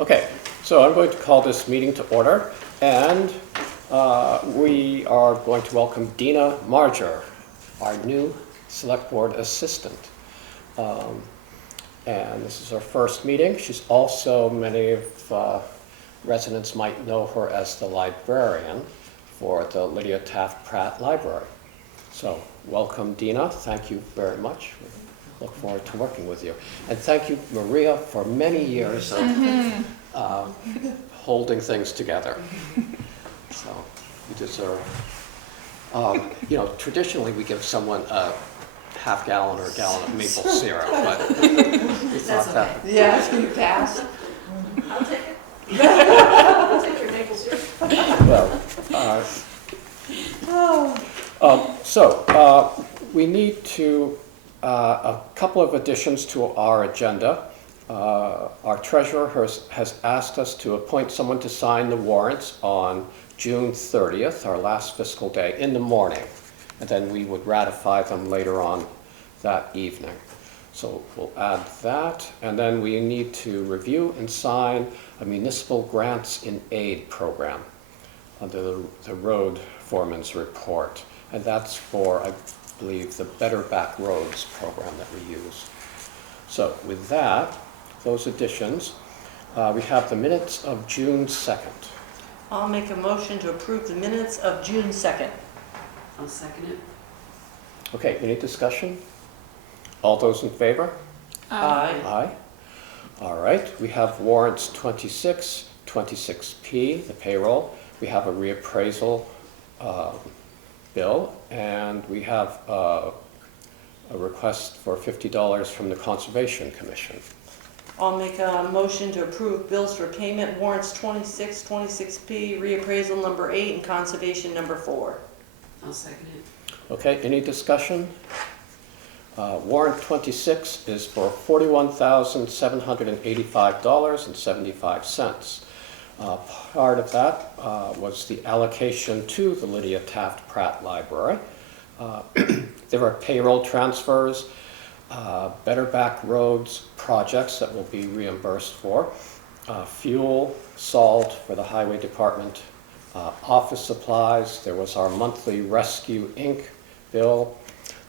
Okay, so I'm going to call this meeting to order, and we are going to welcome Dina Marger, our new Select Board Assistant. And this is her first meeting. She's also, many of residents might know her as the librarian for the Lydia Taft Pratt Library. So welcome, Dina. Thank you very much. Look forward to working with you. And thank you, Maria, for many years of holding things together. So you deserve. You know, traditionally we give someone a half gallon or a gallon of maple syrup, but we thought that. Yeah, can you pass? I'll take it. I'll take your maple syrup. Well, we need to a couple of additions to our agenda. Our treasurer has asked us to appoint someone to sign the warrants on June 30th, our last fiscal day, in the morning. And then we would ratify them later on that evening. So we'll add that. And then we need to review and sign a municipal grants in aid program under the road foreman's report. And that's for, I believe, the Better Back Roads program that we use. So with that, those additions, we have the minutes of June 2nd. I'll make a motion to approve the minutes of June 2nd. I'll second it. Okay, any discussion? All those in favor? Aye. Aye. All right, we have warrants 26, 26P, the payroll. We have a reappraisal bill, and we have a request for $50 from the Conservation Commission. I'll make a motion to approve bills for payment, warrants 26, 26P, reappraisal number 8, and conservation number 4. I'll second it. Okay, any discussion? Warrant 26 is for $41,785.75. Part of that was the allocation to the Lydia Taft Pratt Library. There are payroll transfers, Better Back Roads projects that will be reimbursed for, fuel, salt for the Highway Department, office supplies. There was our monthly Rescue Inc. bill,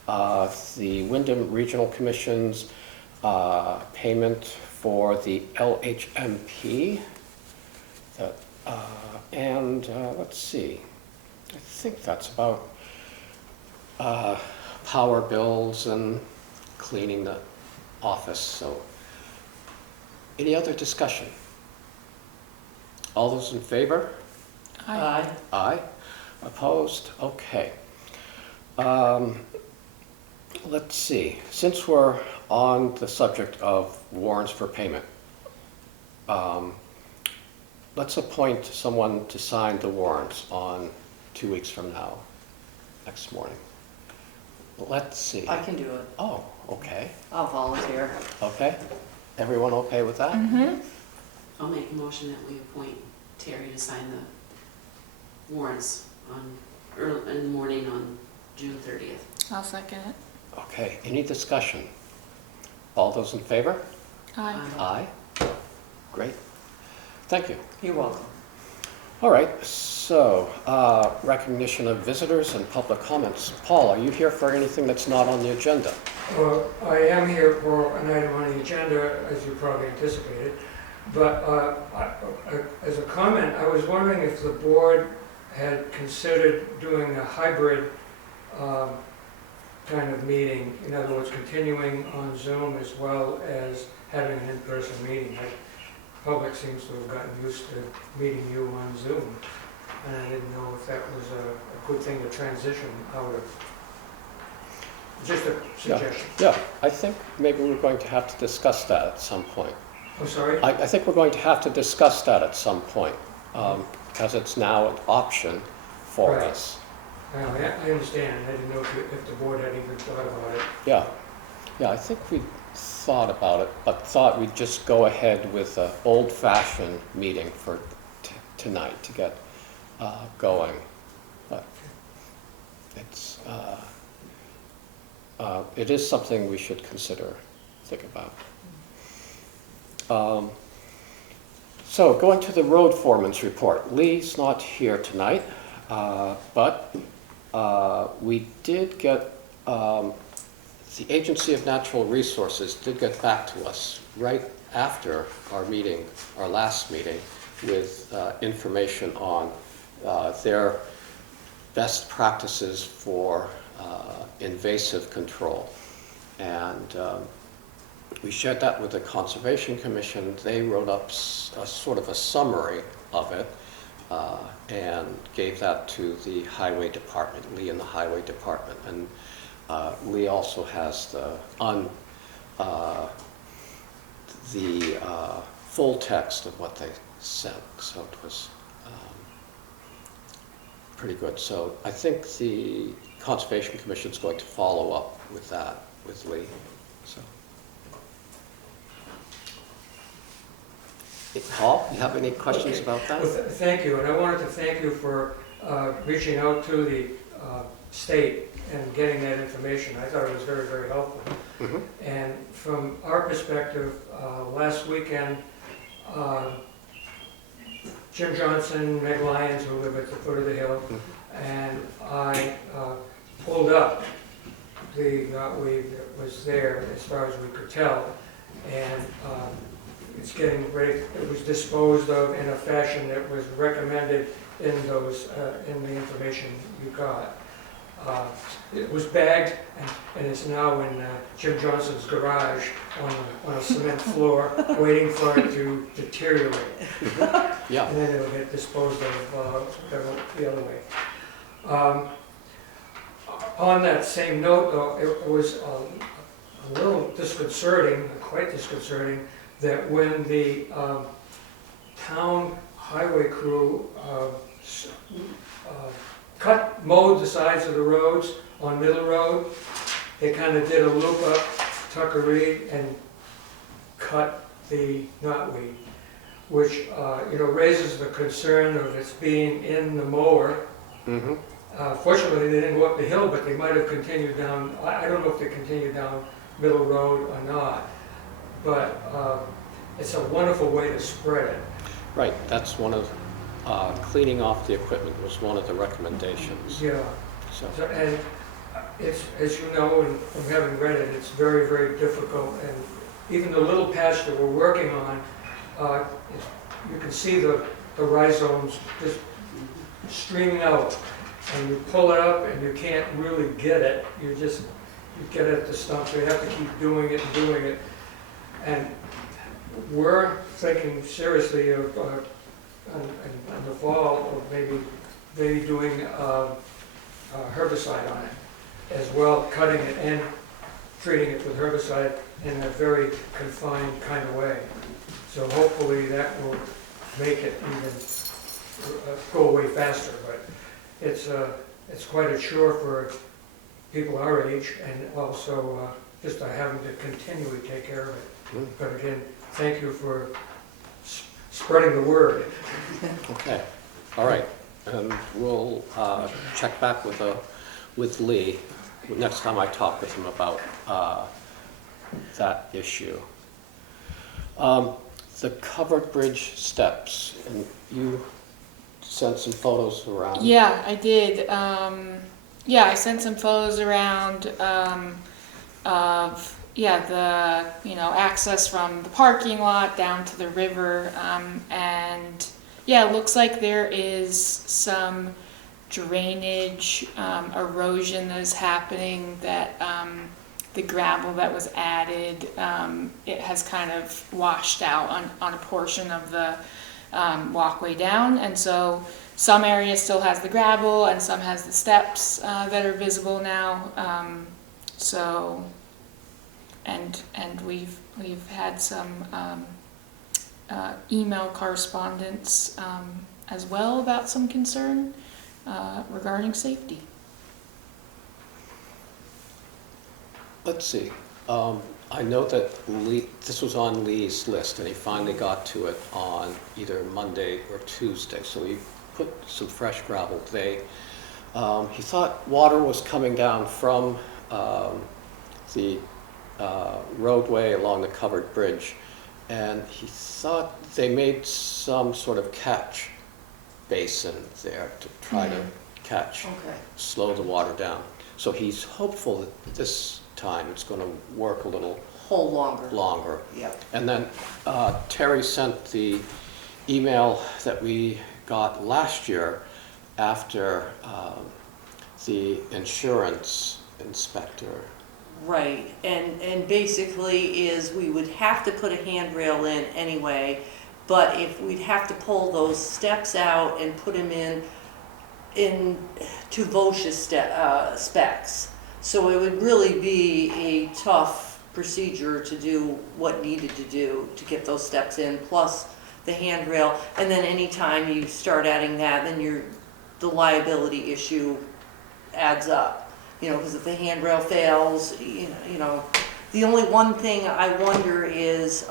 the Wyndham Regional Commission's payment for the LHMP, and let's see, I think that's about power bills and cleaning the office. So any other discussion? All those in favor? Aye. Aye. Opposed? Okay. Let's see, since we're on the subject of warrants for payment, let's appoint someone to sign the warrants on 2 weeks from now, next morning. Let's see. I can do it. Oh, okay. I'll volunteer. Okay. Everyone okay with that? Mm-hmm. I'll make a motion that we appoint Terry to sign the warrants on early in the morning on June 30th. I'll second it. Okay, any discussion? All those in favor? Aye. Aye. Great. Thank you. You're welcome. All right, so recognition of visitors and public comments. Paul, are you here for anything that's not on the agenda? I am here for an item on the agenda, as you probably anticipated, but as a comment, I was wondering if the board had considered doing a hybrid kind of meeting, in other words, continuing on Zoom as well as having an in-person meeting. The public seems to have gotten used to meeting you on Zoom, and I didn't know if that was a good thing to transition out of. Just a suggestion. Yeah, I think maybe we're going to have to discuss that at some point. I'm sorry? I think we're going to have to discuss that at some point, because it's now an option for Right. us. I understand. I didn't know if the board had even thought about it. Yeah, I think we thought about it, but thought we'd just go ahead with an old-fashioned meeting for tonight to get going. But it's it is something we should think about. So going to the road foreman's report. Lee's not here tonight, but we did get, the Agency of Natural Resources did get back to us right after our meeting, our last meeting, with information on their best practices for invasive control. And we shared that with the Conservation Commission. They wrote up a sort of a summary of it and gave that to the Highway Department, Lee and the Highway Department. And Lee also has the full text of what they sent, so it was pretty good. So I think the Conservation Commission is going to follow up with that with Lee. So, Paul, you have any questions about that? Well, thank you, and I wanted to thank you for reaching out to the state and getting that information. I thought it was very, very helpful. Mm-hmm. And from our perspective, last weekend, Jim Johnson, Meg Lyons, who live at the foot of the hill, and I pulled up the knotweed that was there as far as we could tell, and it's getting ready. It was disposed of in a fashion that was recommended in those in the information you got. It was bagged and it's now in Jim Johnson's garage on a cement floor, waiting for it to deteriorate. Yeah. And then it'll get disposed of the other way. On that same note, though, it was a little disconcerting, quite disconcerting, that when the town highway crew mowed the sides of the roads on Middle Road, they kind of did a loop up Tucker Reed and cut the knotweed, which raises the concern of its being in the mower. Mm-hmm. Fortunately, they didn't go up the hill, but they might have continued down. I don't know if they continued down Middle Road or not, but it's a wonderful way to spread it. Right, that's one of, cleaning off the equipment was one of the recommendations. Yeah. So, And it's, as you know, and from having read it, it's very, very difficult. And even the little patch that we're working on, you can see the rhizomes just streaming out. And you pull it up and you can't really get it. You get at the stump, so you have to keep doing it and doing it. And we're thinking seriously of, in the fall, of maybe doing herbicide on it as well, cutting it and treating it with herbicide in a very confined kind of way. So hopefully that will make it even go away faster. But it's quite a chore for people our age, and also just having to continually take care of it. But again, thank you for spreading the word. okay, all right, and we'll check back with Lee next time I talk with him about that issue. The covered bridge steps, and you sent some photos around. Yeah, I did. I sent some photos around of the access from the parking lot down to the river, and it looks like there is some drainage erosion that is happening. That the gravel that was added, it has kind of washed out on a portion of the walkway down, and so some areas still has the gravel and some has the steps that are visible now. And we've had some email correspondence as well about some concern regarding safety. Let's see. I know that this was on Lee's list, and he finally got to it on either Monday or Tuesday. So he put some fresh gravel today. He thought water was coming down from the roadway along the covered bridge and he thought they made some sort of catch basin there to try to catch, Okay. slow the water down. So he's hopeful that this time it's going to work a little Hold longer. longer. Yep. And then Terry sent the email that we got last year after the insurance inspector. Right, and basically is we would have to put a handrail in anyway, but if we'd have to pull those steps out and put them in to VOSHA specs. So it would really be a tough procedure to do what needed to do to get those steps in, plus the handrail. And then anytime you start adding that, then the liability issue adds up. You know, because if the handrail fails, you know, the only one thing I wonder is,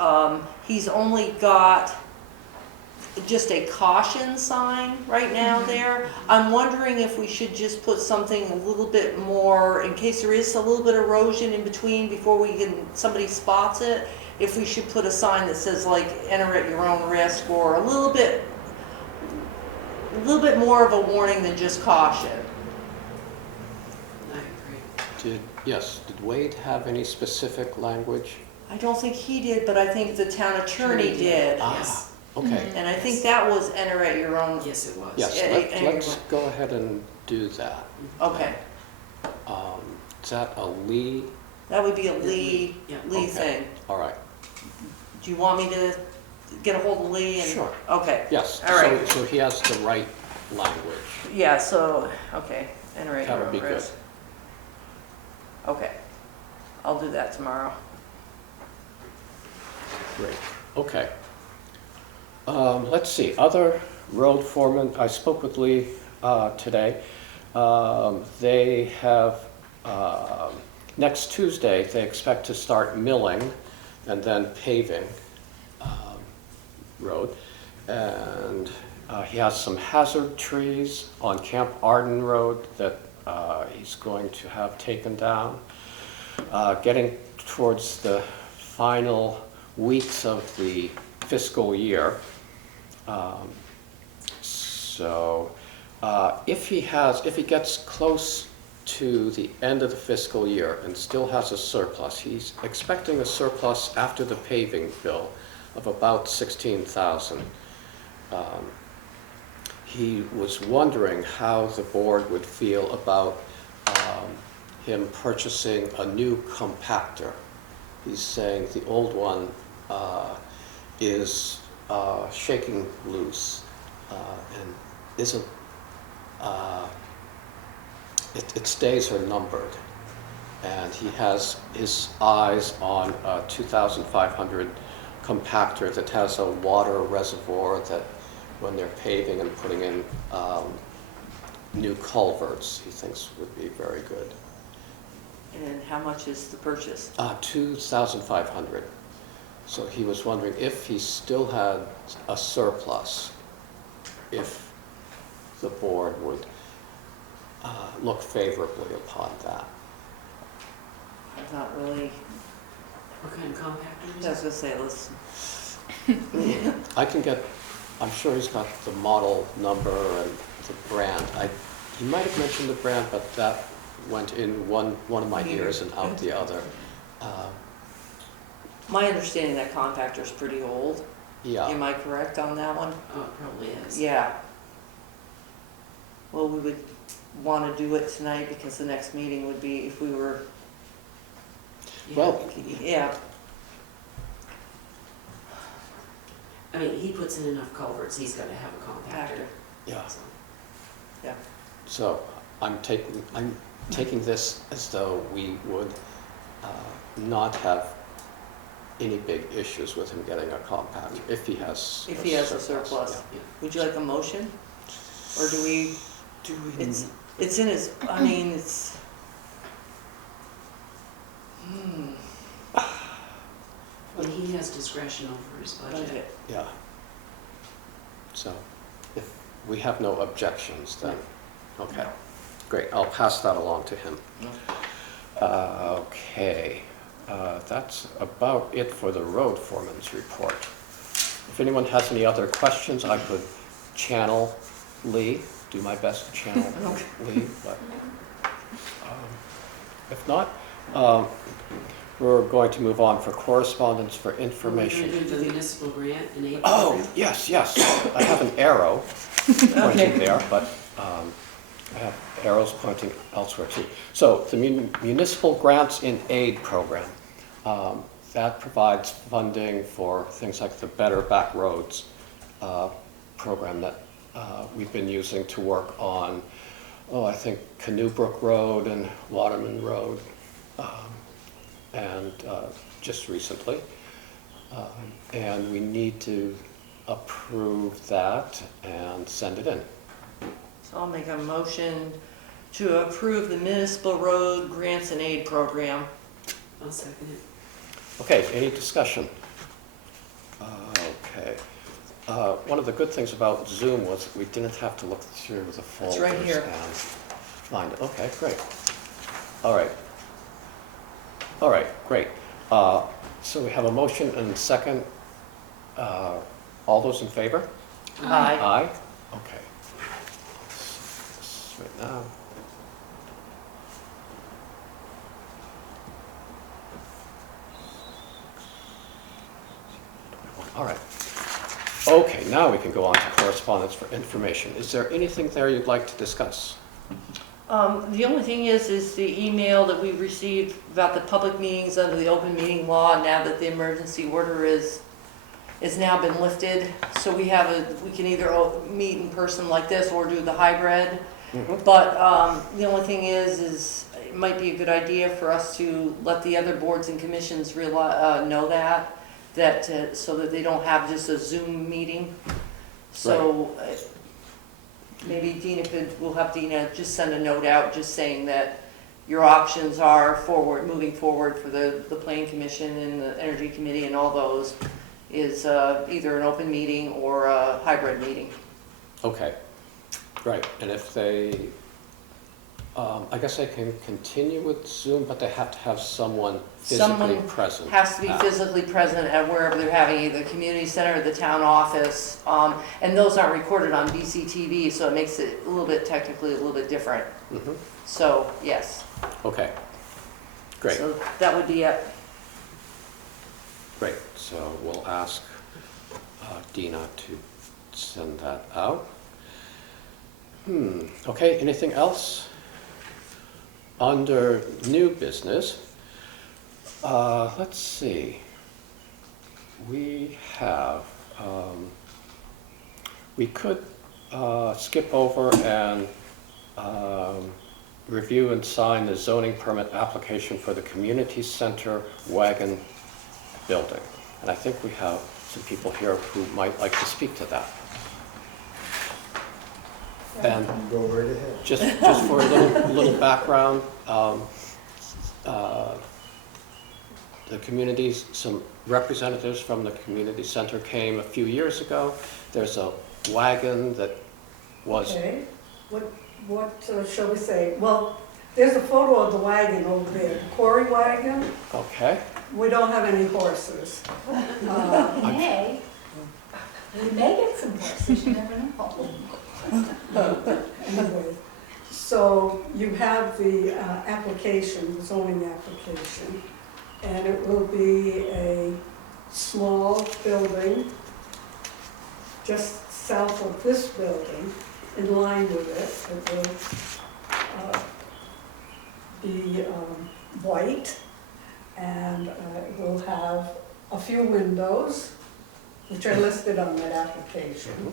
he's only got just a caution sign right now there. I'm wondering if we should just put something a little bit more, in case there is a little bit of erosion in between before somebody spots it, if we should put a sign that says like, enter at your own risk, or a little bit more of a warning than just caution. I agree. Did Wade have any specific language? I don't think he did, but I think the town attorney did. Yes. Okay. And I think that was enter at your own. Yes, it was. Yes, let's go ahead and do that. Okay, Is that a Lee? that would be a Lee Okay. thing. All right. Do you want me to get a hold of Lee? Sure. Okay, Yes. All right. So he has the right language. yeah, so, okay, enter at That your would own be good. risk. Okay, I'll do that tomorrow. Great. Okay. Let's see, other road foremen, I spoke with Lee today. They have, next Tuesday, they expect to start milling and then paving road. And he has some hazard trees on Camp Arden Road that he's going to have taken down. Getting towards the final weeks of the fiscal year. If he gets close to the end of the fiscal year and still has a surplus, he's expecting a surplus after the paving bill of about $16,000. He was wondering how the board would feel about him purchasing a new compactor. He's saying the old one is shaking loose and isn't, its days are numbered. And he has his eyes on a 2,500 compactor that has a water reservoir that when they're paving and putting in new culverts, he thinks would be very good. And how much is the purchase? 2,500. So he was wondering if he still had a surplus, if the board would look favorably upon that. I'm not really, What kind of compactor is I was it? gonna say, let's, I can get, I'm sure he's got the model number and the brand. He might have mentioned the brand, but that went in one of my ears and out the other. my understanding that compactor's pretty old. Yeah. Am I correct on that one? Oh, it probably is. Yeah. Well, we would want to do it tonight because the next meeting would be if we were, Yeah. Well, yeah. I mean, he puts in enough culverts, he's gotta have a compactor. yeah. So, So I'm taking this as though we would not have any big issues with him getting a compactor if he has. If he has a surplus. yeah. Would you like a motion? Or do we, it's in his, I mean, it's, And he has discretion over his budget. budget. Yeah. So if we have no objections, then, okay, great, I'll pass that along to him. Okay, but that's about it for the road foreman's report. If anyone has any other questions, I could channel Lee, do my best to channel Lee, but if not, we're going to move on for correspondence for We're gonna information. do the municipal grant and aid Oh, program. yes, yes. I have an arrow pointing there, but I have arrows pointing elsewhere too. So the municipal grants in aid program, that provides funding for things like the Better Back Roads program that we've been using to work on, I think Canoe Brook Road and Waterman Road, and just recently. And we need to approve that and send it in. So I'll make a motion to approve the municipal road grants and aid program. I'll second it. Okay, any discussion? Okay. One of the good things about Zoom was we didn't have to look through the folders right here. and find it. Okay, great. All right. All right, great. So we have a motion and a second. All those in favor? Aye. Aye? Okay. This right now. All right. Okay, now we can go on to correspondence for information. Is there anything there you'd like to discuss? The only thing is the email that we received about the public meetings under the open meeting law, now that the emergency order is now been lifted. So we can either meet in person like this or do the hybrid. But the only thing is it might be a good idea for us to let the other boards and commissions know that so that they don't have just a Zoom meeting. So maybe we'll have Dina just send a note out just saying that your options are moving forward for the Planning Commission and the Energy Committee and all those is either an open meeting or a hybrid meeting. Okay, right. And if they, I guess they can continue with Zoom, but they have to have someone physically present. Has to be physically present at wherever they're having either the community center or the town office. And those aren't recorded on BCTV, so it makes it a little bit technically a little bit different. So, yes. Okay, great. So that would be it. Great, so we'll ask Dina to send that out. Okay, anything else? Under new business, let's see. We have, we could skip over and review and sign the zoning permit application for the community center wagon building. And I think we have some people here who might like to speak to that. And Go right ahead. just for a little background, the communities, some representatives from the community center came a few years ago. There's a wagon that was... Okay, what shall we say? Well, there's a photo of the wagon over there, the quarry wagon. Okay. We don't have any horses. May. We may get some horses, you never know. Anyway, so you have the application, the zoning application, and it will be a small building just south of this building, in line with it. It will be white, and it will have a few windows, which are listed on that application.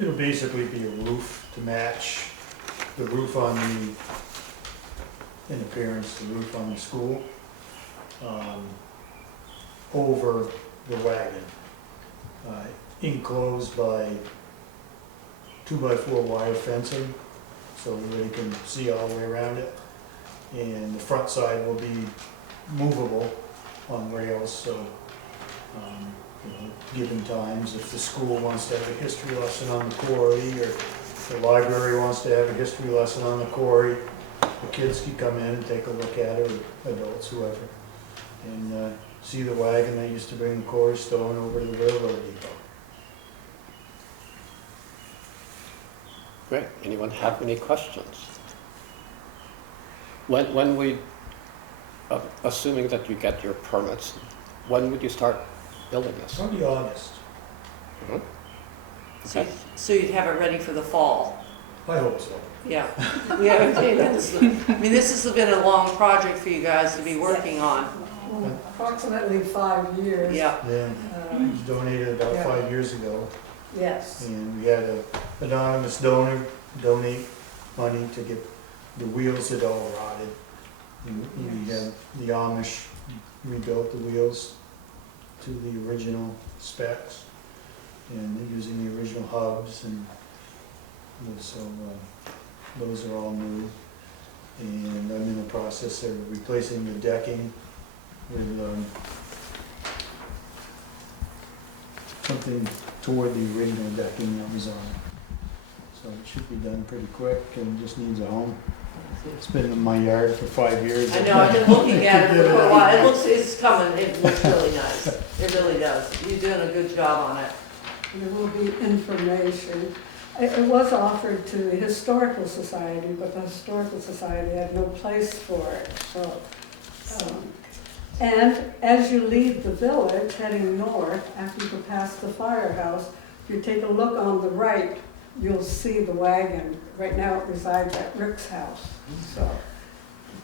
It'll basically be a roof to match the roof on in appearance, the roof on the school, over the wagon, enclosed by 2x4 wire fencing, so everybody can see all the way around it. And the front side will be movable on rails, so given times, if the school wants to have a history lesson on the quarry, or the library wants to have a history lesson on the quarry, the kids can come in and take a look at it, or adults, whoever. and see the wagon that used to bring the core stone over to the railroad depot. Great. Anyone have any questions? When we, assuming that you get your permits, when would you start building this? Probably August. Mhm. So, Okay. so you'd have it ready for the fall? I hope so. Yeah. Yeah, okay, I mean, this has been a long project for you guys to be working on. Approximately 5 years. Yeah. Yeah, it was donated about Yeah. 5 years ago, Yes. and we had an anonymous donor donate money to get the wheels had all rotted. And we had the Amish rebuilt the wheels to the original specs, and they're using the original hubs, and so those are all new. And I'm in the process of replacing the decking with something toward the original decking that was on. So it should be done pretty quick and just needs a home. It's been in my yard for 5 years. I know, I've been looking at it for a while. It looks, it's coming, it looks really nice. It really does. You're doing a good job on it. There will be information. It was offered to the Historical Society, but the Historical Society had no place for it, so. And as you leave the village, heading north, after you go past the firehouse, if you take a look on the right, you'll see the wagon. Right now it resides at Rick's house, so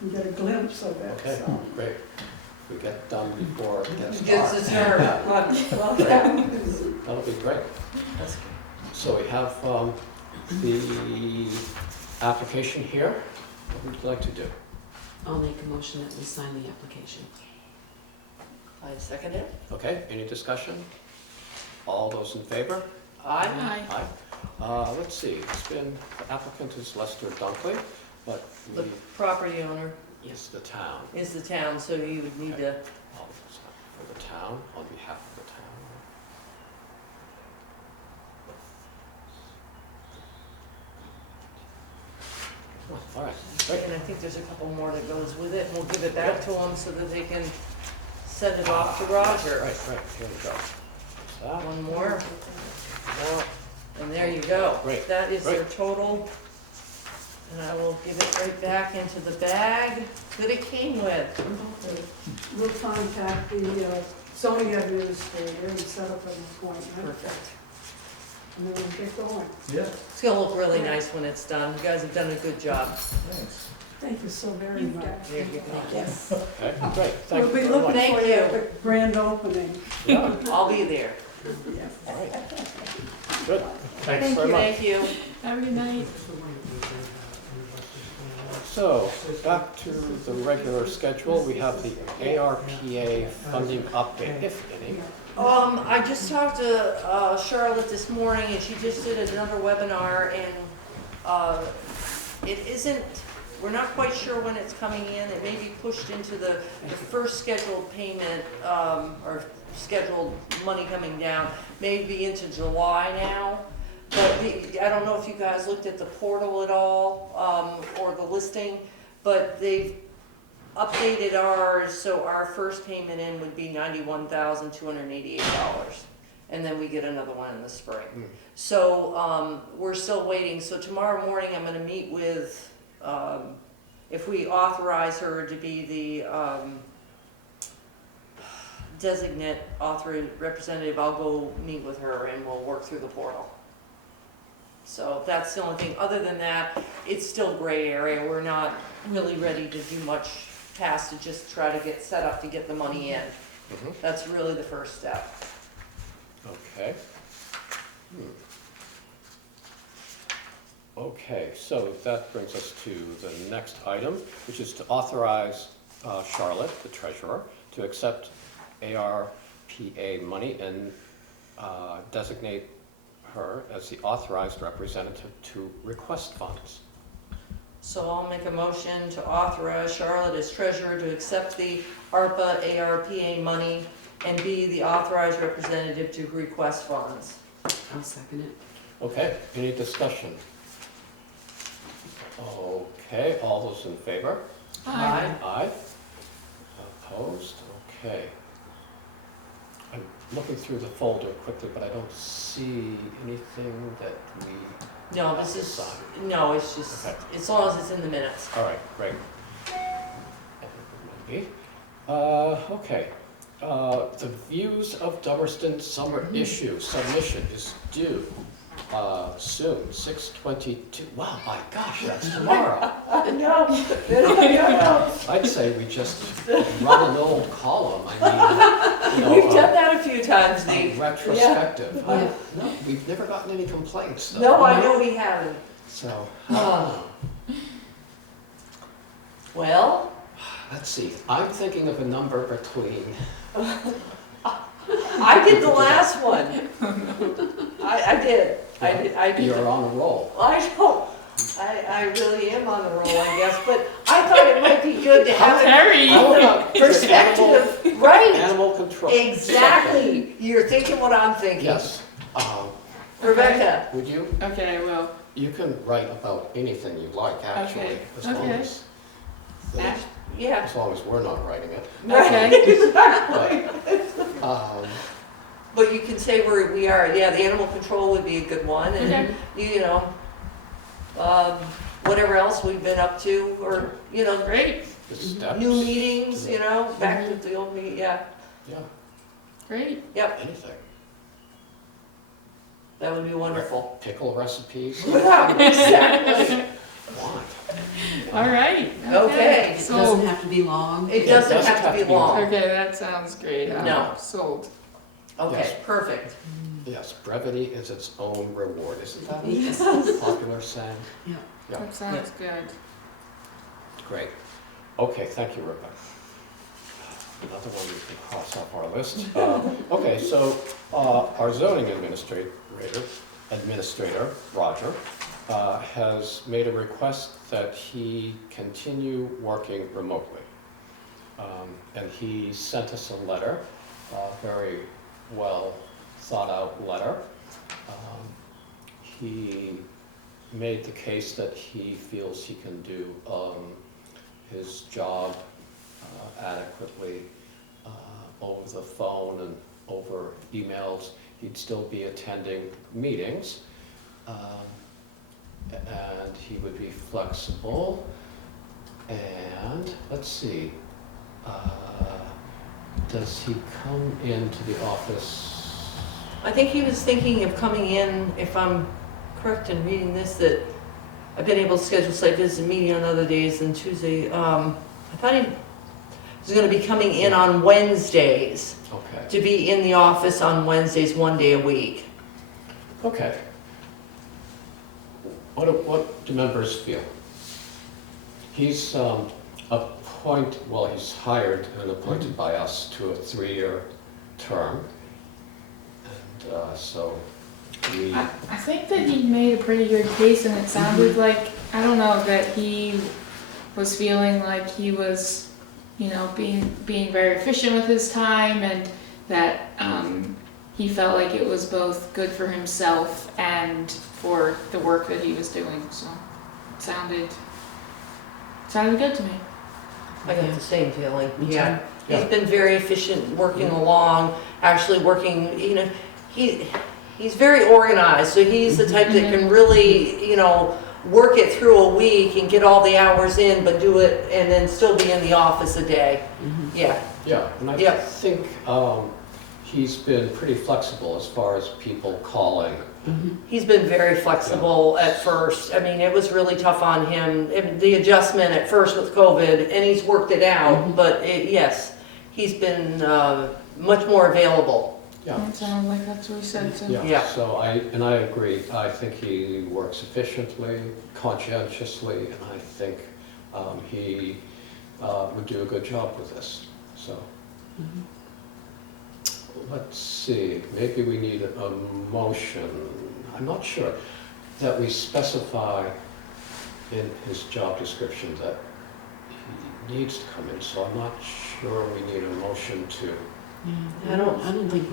you can get a glimpse of it, Okay, so. great. If we get done before it gets Gets dark. its turn. Well, yeah. That'll be great. That's So we have the application here. What would you like to do? I'll make a motion that we sign the application. I second it. Okay, any discussion? All those in favor? Aye. Aye. Aye. Let's see, it's been, the applicant is Lester Dunkley, but The we, property owner it's the town. is the town, so you would need to, All of us for the town, on behalf of the town. Oh, all right, great. and I think there's a couple more that goes with it, and we'll give it back to them so that they can send it off to Roger. Right, here we go. There's that. One more, More. and there you go. Great, That is their great. total, and I will give it right back into the bag that it came with. We'll contact the zoning administrator and set up an appointment, Perfect. and then we'll get going. Yeah, It's gonna look really nice when it's done. You guys have done a good job. thanks. Thank you so very much. There you go. Yes. Okay, great, thank We'll you be very looking much. Thank for you you. at the grand opening. Yeah, I'll be there. Yes. all right. Good, thanks very much. Thank you. Have a good night. So, back to the regular schedule, we have the ARPA funding update, if any. I just talked to Charlotte this morning, and she just did another webinar, and it isn't, we're not quite sure when it's coming in. It may be pushed into the first scheduled payment, or scheduled money coming down, maybe into July now. But I don't know if you guys looked at the portal at all, or the listing, but they've updated ours, so our first payment in would be $91,288. And then we get another one in the spring. Mm. So, we're still waiting. So tomorrow morning, I'm gonna meet with, if we authorize her to be the, designate representative, I'll go meet with her and we'll work through the portal. So that's the only thing. Other than that, it's still gray area. We're not really ready to do much past to just try to get set up to get the money in. Mhm. That's really the first step. Okay. Okay, so that brings us to the next item, which is to authorize Charlotte, the treasurer, to accept ARPA money and designate her as the authorized representative to request funds. So I'll make a motion to authorize Charlotte as treasurer to accept the ARPA, ARPA money and be the authorized representative to request funds. I'll second it. Okay, any discussion? Okay, all those in favor? Aye. Aye. Opposed? Okay. I'm looking through the folder quickly, but I don't see anything that we, No, this is, no, it's just, Okay. as long as it's in the minutes. all right, great. Okay. The Views of Dummerston summer issue submission is due soon, 6/22. Wow, my gosh, that's tomorrow. No, I'd say we just run an old column. I mean, we've done that a few times, a Nate. retrospective. Yeah. No, we've never gotten any complaints though. No, I know we haven't. So, Well, let's see. I'm thinking of a number between, I did the last one. I did. I did. you're on a roll. I know. I really am on the roll, I guess, but I thought it might be good to have Terry. a perspective, right? Animal control. Exactly. You're thinking what I'm thinking. Yes. Rebecca, Would you, Okay, I will. you can write about anything you like, actually, Okay, as long okay. as, yeah. as long as we're not writing it. Okay. Um, But you can say where we are, yeah, the animal control would be a good one, and, Okay. you know, whatever else we've been up to, or, you know, Great, The steps. new meetings, you know, back to the old meeting, yeah, Yeah, great. yep, anything. that would be wonderful. Pickle recipes. Yeah, exactly. Want. All right. Okay. It So, doesn't have to be long. It doesn't have to be long. okay, that sounds great. I'm No. Sold. Okay, Yes. perfect. Yes, brevity is its own reward, isn't that Yes. a popular saying? Yeah. Yeah. That sounds good. Great. Okay, thank you, Rebecca. Another one we can cross off our list. Okay, so our zoning administrator, Roger, has made a request that he continue working remotely. And he sent us a letter, a very well thought out letter. He made the case that he feels he can do his job adequately over the phone and over emails. He'd still be attending meetings, and he would be flexible. And let's see, does he come into the office? I think he was thinking of coming in, if I'm correct in reading this, that I've been able to schedule site visits and meeting on other days than Tuesday. I thought he was gonna be coming in on Wednesdays, Okay, to be in the office on Wednesdays, 1 day a week. okay. What do members feel? He's he's hired and appointed by us to a 3-year term. And so we, I think that he made a pretty good case, and it sounded like, I don't know, that he was feeling like he was, you know, being very efficient with his time, and that he felt like it was both good for himself and for the work that he was doing. So it sounded good to me. I got the same feeling, Me yeah. too. He's been very efficient working along, actually working, you know, he's very organized, so he's the type that can really, you know, work it through a week and get all the hours in, but do it and then still be in the office a day. Yeah, yeah, and I Yeah. think he's been pretty flexible as far as people calling. he's been very flexible at first. I mean, it was really tough on him, the adjustment at first with COVID, and he's worked it out, but yes, he's been much more available. Yeah. That sounded like that's what he said too. Yeah, Yeah. so I agree. I think he works efficiently, conscientiously, and I think he would do a good job with this, so. Let's see, maybe we need a motion, I'm not sure, that we specify in his job description that he needs to come in, so I'm not sure we need a motion to. Yeah, I don't- I don't think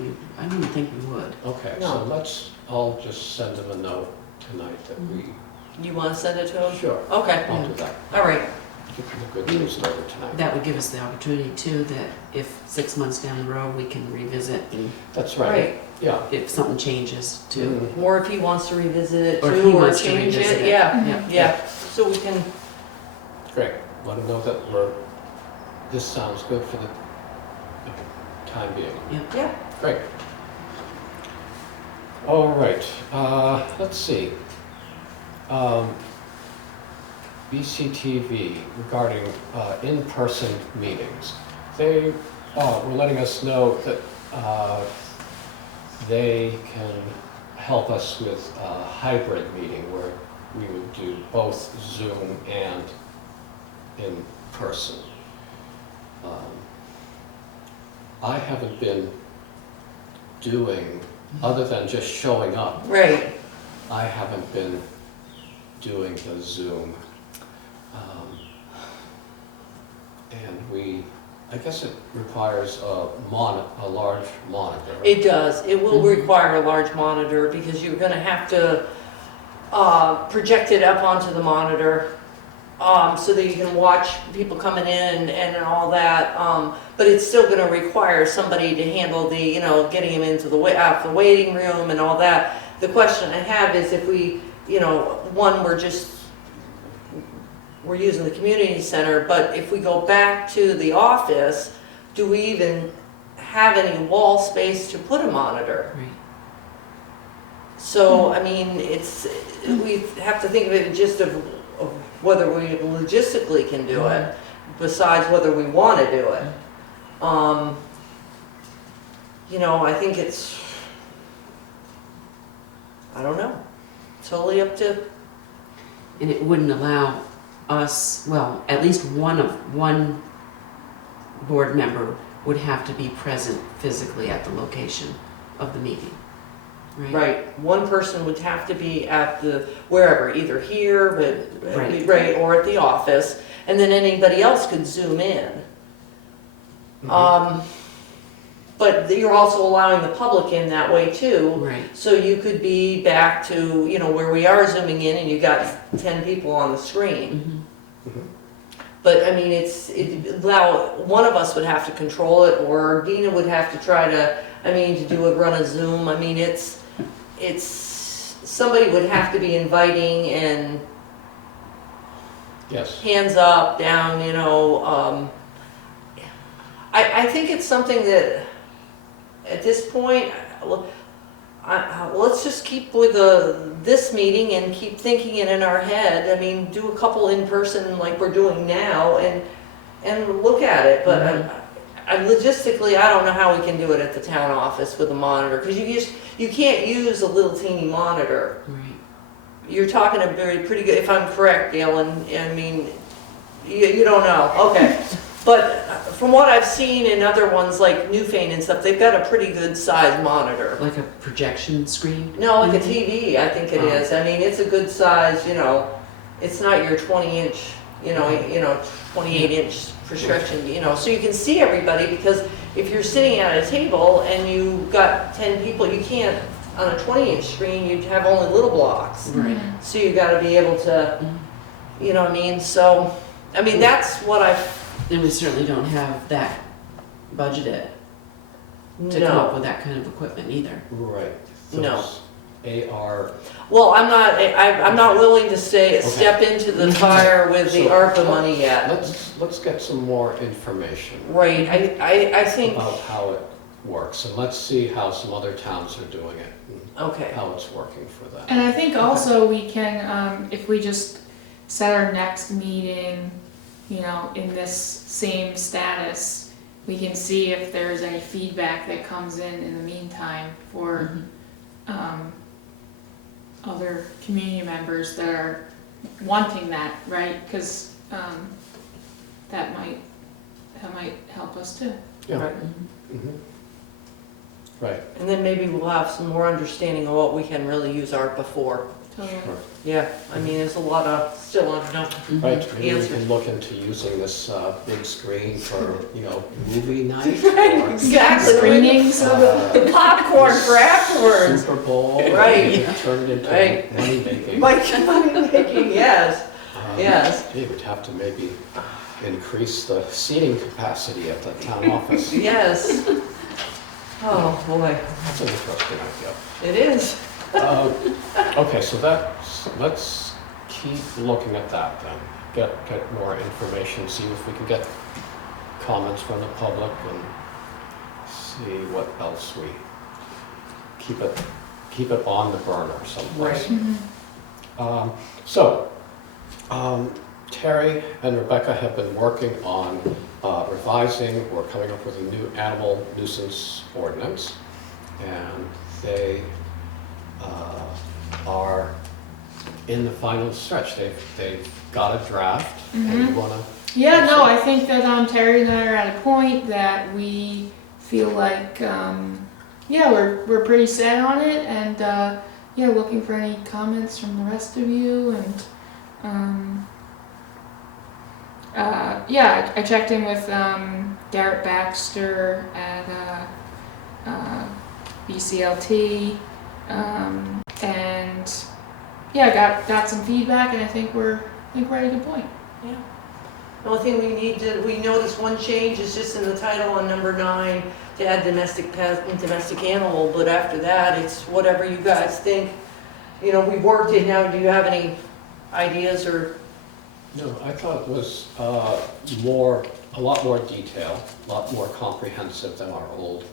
we would. Okay, No. so I'll just send him a note tonight that we. You want to send it to him? Sure. Okay, I'll do that. all right. Get the good news over tonight. That would give us the opportunity too, that if 6 months down the road, we can revisit and That's right, Right, yeah. if something changes too. Mhm. or if he wants to revisit it Or if he too, or wants to change revisit it, it. yeah, Yeah. yeah, so we can, Great, let them know that this sounds good for the time being. yeah. Great. All right, let's see. BCTV regarding in-person meetings. They were letting us know that they can help us with a hybrid meeting where we would do both Zoom and in person. I haven't been doing, other than just showing up, Right, I haven't been doing the Zoom. And I guess it requires a large monitor. it does, it will Mhm. require a large monitor, because you're gonna have to project it up onto the monitor, so that you can watch people coming in and all that, but it's still gonna require somebody to handle the, you know, getting them into the out the waiting room and all that. The question I have is if we, you know, we're using the community center, but if we go back to the office, do we even have any wall space to put a monitor? Right. So, I mean, we have to think of it just of whether we logistically can do it, besides whether we want to do it. You know, I think I don't know, totally up to, And it wouldn't allow us, well, at least one board member would have to be present physically at the location of the meeting, right? right, one person would have to be at wherever, either here, Right. right, or at the office, and then anybody else could Zoom in. Mhm. But you're also allowing the public in that way too. Right. So you could be back to, you know, where we are zooming in and you got 10 people on the screen. Mhm. But I mean, one of us would have to control it, or Dina would have to try to, run a Zoom. I mean, somebody would have to be inviting and Yes. hands up, down, you know. I think it's something that, at this point, let's just keep with this meeting and keep thinking it in our head. I mean, do a couple in person like we're doing now and look at it. But logistically, I don't know how we can do it at the town office with a monitor, because you can't use a little teeny monitor. Right. You're talking a pretty good, if I'm correct, Gail, and I mean, you don't know, okay. But from what I've seen in other ones like Newfane and stuff, they've got a pretty good size monitor. Like a projection screen? No, like a TV, I think it is. I mean, it's a good size, you know, it's not your 20-inch, you know, 28-inch projection, you know, so you can see everybody, because if you're sitting at a table and you've got 10 people, you can't, on a 20-inch screen, you'd have only little blocks. Right. So you gotta be able to, you know what I mean? So, I mean, that's what And we certainly don't have that budgeted to come up no. with that kind of equipment either. Right. No. AR. Well, I'm not willing to step into the fire with the So, ARPA money yet. Let's get some more information Right, I think, about how it works, and let's see how some other towns are doing it, and okay, how it's working for them. And I think also we can, if we just set our next meeting, you know, in this same status, we can see if there's any feedback that comes in the meantime for other community members that are wanting that, right? Because that might help us too. Yeah. right. Mhm. Right. And then maybe we'll have some more understanding of what we can really use ARPA for. Totally. Sure. Yeah, I mean, there's a lot of, still unknown. Right, maybe we Answers. can look into using this big screen for, you know, movie night. Right, or, exactly. Screenings of The popcorn for afterwards. Super Bowl. Right. Turn it into Right. money making. Money making, yes. Yes. Gee, we'd have to maybe increase the seating capacity at the town office. Yes. Oh, boy, That's an interesting idea. it is. Okay, so let's keep looking at that then. Get more information, see if we can get comments from the public and see what else we keep it on the burner someplace. Right. Terry and Rebecca have been working on revising or coming up with a new animal nuisance ordinance, and they are in the final stretch. They've got a draft, and you wanna? Yeah, no, I think that Terry and I are at a point that we feel like, yeah, we're pretty set on it, and yeah, looking for any comments from the rest of you, and yeah, I checked in with Garrett Baxter at VCLT, and yeah, got some feedback, and I think we're at a good point. Yeah. The only thing we noticed one change is just in the title on number 9 to add domestic pet and domestic animal, but after that, it's whatever you guys think. You know, we worked it. Now, do you have any ideas or? No, I thought it was a lot more detail, a lot more comprehensive than our old.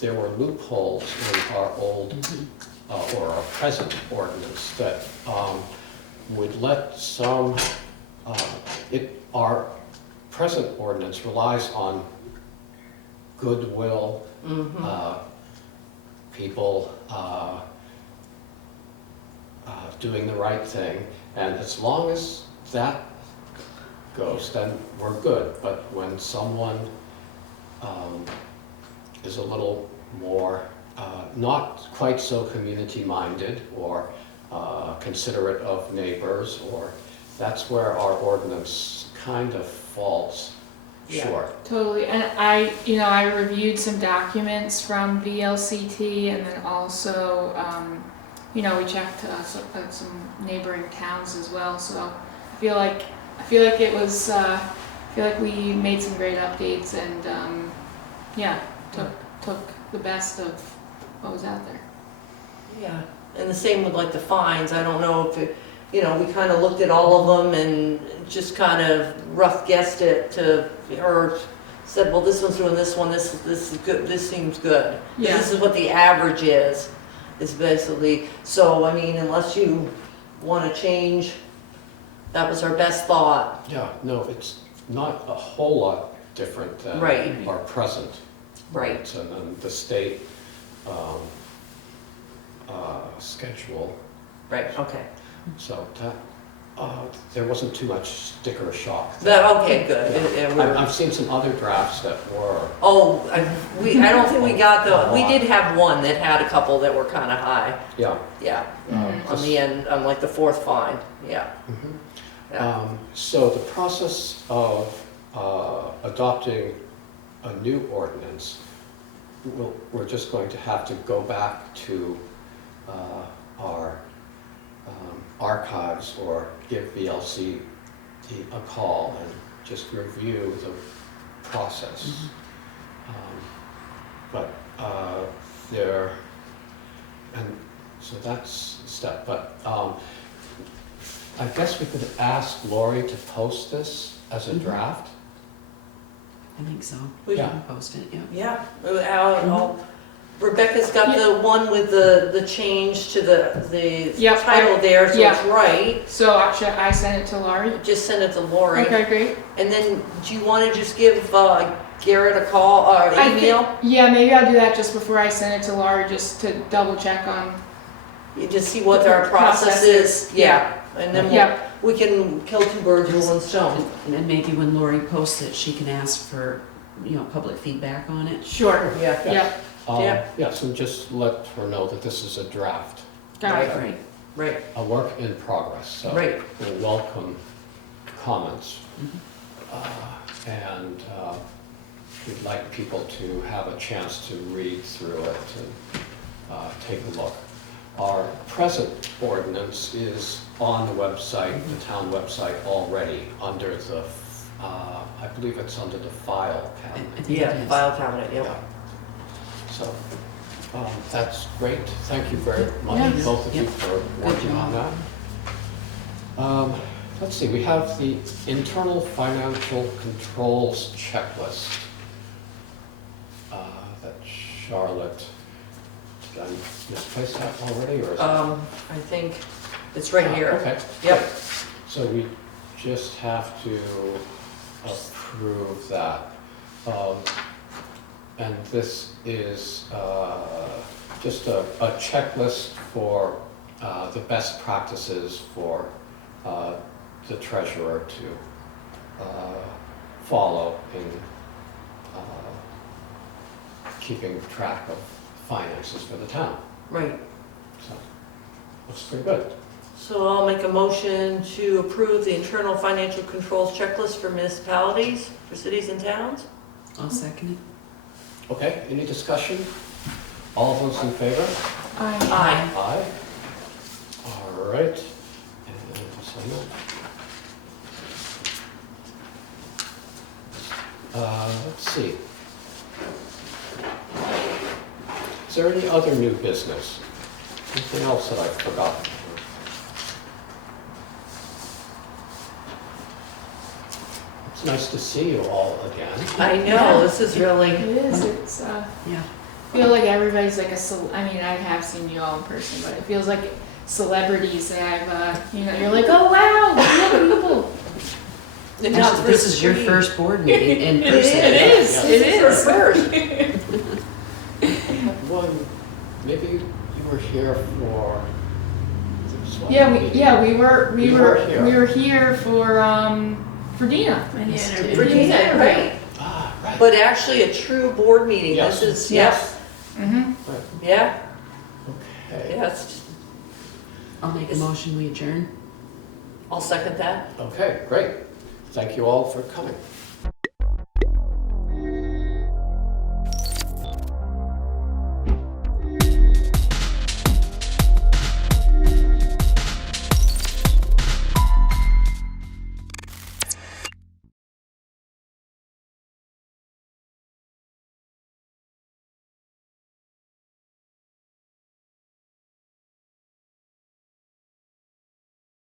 There were loopholes in our old or our present ordinance that would let some. Our present ordinance relies on goodwill, people doing the right thing, and as long as that goes, then we're good. But when someone is a little more not quite so community-minded or considerate of neighbors, or that's where our ordinance kind of falls short. Totally, and I reviewed some documents from VLCT, and then also, we checked some neighboring towns as well. So I feel like it was, I feel like we made some great updates, and yeah, took the best of what was out there. Yeah, and the same with like the fines. I don't know if it, we kind of looked at all of them and just kind of rough guessed it or said, well, this one's doing this one, this is good, this seems good. Yeah. This is what the average is basically. So, I mean, unless you want to change, that was our best thought. Yeah, no, it's not a whole lot different than Right. our present. Right. And then the state schedule. Right, okay. So that, there wasn't too much sticker shock. Okay, good. I've seen some other drafts that were. Oh, I don't think we got we did have one that had a couple that were kind of high. Yeah. Yeah, on the end, on like the 4th fine, yeah. Yeah. So the process of adopting a new ordinance, we're just going to have to go back to our archives or give VLCT a call and just review the process. And so that's a step, but I guess we could ask Lori to post this as a draft. I think so. We Yeah. can post it, yeah. Yeah, Rebecca's got the one with the change to the Yep, title there, so yeah. it's right. So actually, I sent it to Laurie. Just send it to Lori. Okay, great. And then, do you want to just give Garrett a call or email? Yeah, maybe I'll do that just before I send it to Laurie, just to double check on. You just see what our process is. Yeah, and then Yeah. we can kill 2 birds with 1 stone. And then maybe when Lori posts it, she can ask for, public feedback on it. Sure. Yeah. Yeah. Yeah. Yes, and just let her know that this is a draft, Got it. Right. Right. a work in progress. So Right. we'll welcome comments. And we'd like people to have a chance to read through it and take a look. our present ordinance is on the website, the town website already, under the, I believe it's under the file I cabinet. think it Yeah, is. file cabinet, yep. Yeah. So, that's great. Thank you very much, Yes. both of you, Yep. for working on that. Let's see, we have the internal financial controls checklist that Charlotte, did I misplace that already, or is it? I think it's right here. Okay. Yep. great. So we just have to approve that. And this is just a checklist for the best practices for the treasurer to follow in keeping track of finances for the town. Right. So, looks pretty good. So I'll make a motion to approve the internal financial controls checklist for municipalities, for cities and towns. I'll second it. Okay, any discussion? All those in favor? Aye. Aye. All right. And sign that. Let's see. Is there any other new business? Anything else that I've forgotten? It's nice to see you all again. I know, this is really, It is, it's, Yeah. I feel like everybody's like I mean, I have seen you all in person, but it feels like celebrities that I've, you're like, oh wow, real people. and not Actually, this is your screen. first board meeting in It person. is, Yeah. it This is. her first. One, maybe you were here for. Yeah, we were You were here. here for Dina. Yes, And dear. For Dina, right. Ah, right. But actually a true board meeting, Yes. this is, yep, Mm-hmm. Right. yeah, Okay. yes. I'll make a motion, we adjourn. I'll second that. Okay, great. Thank you all for coming.